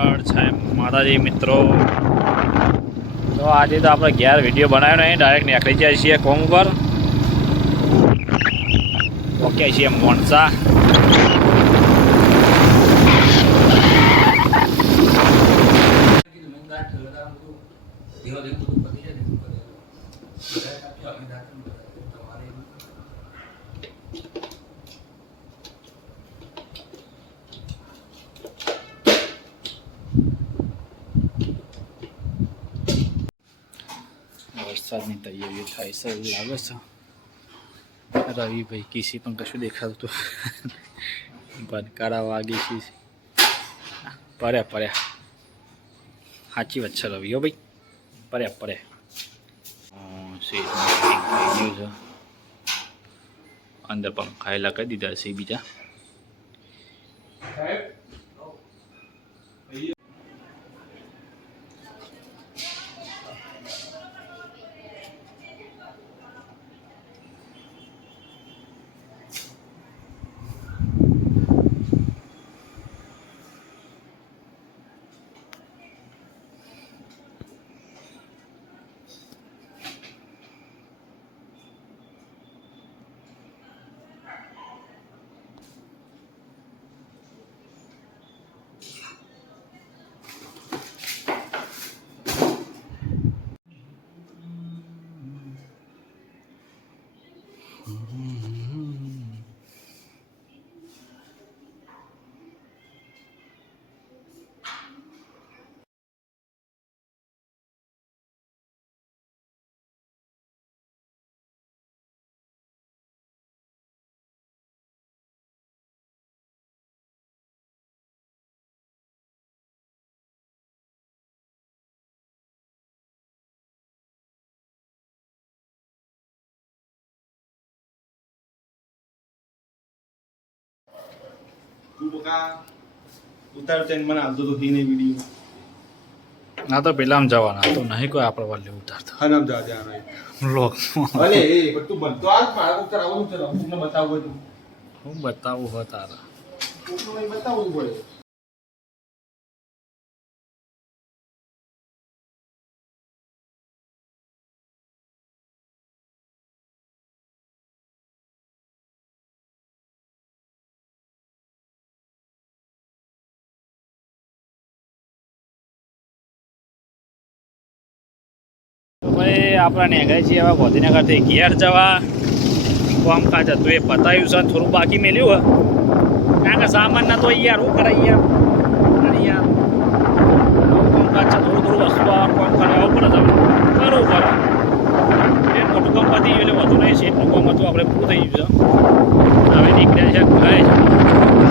સાહેબ માતાજી મિત્રો, તો આજે તો આપણે ઘેર વિડીયો બનાવ્યો નહીં, ડાયરેક્ટ નીકળી જાય છીએ કોમ ઉપર. ઓકે છીએ મોણસા. વરસાદની તૈયારીઓ થાય છે એવું લાગે છે. રવિભાઈ કિસી પણ કશું દેખાતું હતું. ભનકારા વાગી છે. પડ્યા સાચી વાત છે રવિ. હો ભાઈ પડ્યા છે. અંદર પંખાયેલા કરી દીધા છે બીજા. ના તો પેલા જવાના તો નહીં કોઈ આપણે વાલે ઉતારતો. હું બતાવું હો તારા. ભાઈ આપણા નેગાઈ છીએ હવે ગોધીનગરથી ઘેર જવા. કોમ કાજ હતું એ પતાવ્યું છે, થોડું બાકી મેલ્યું હોય કારણ કે સામાનના તો યાર શું કરે યાર. કોમ કાજ છે, થોડું વસ્તુ કોમ કરાવવું પડે તમે કરવું પડે. એ મોટું કામ પતી ગયું એટલે વધુ નહીં. સીટનું કામ હતું આપણે પૂરું થઈ ગયું છે. હવે નીકળ્યા છે ઘરે છે.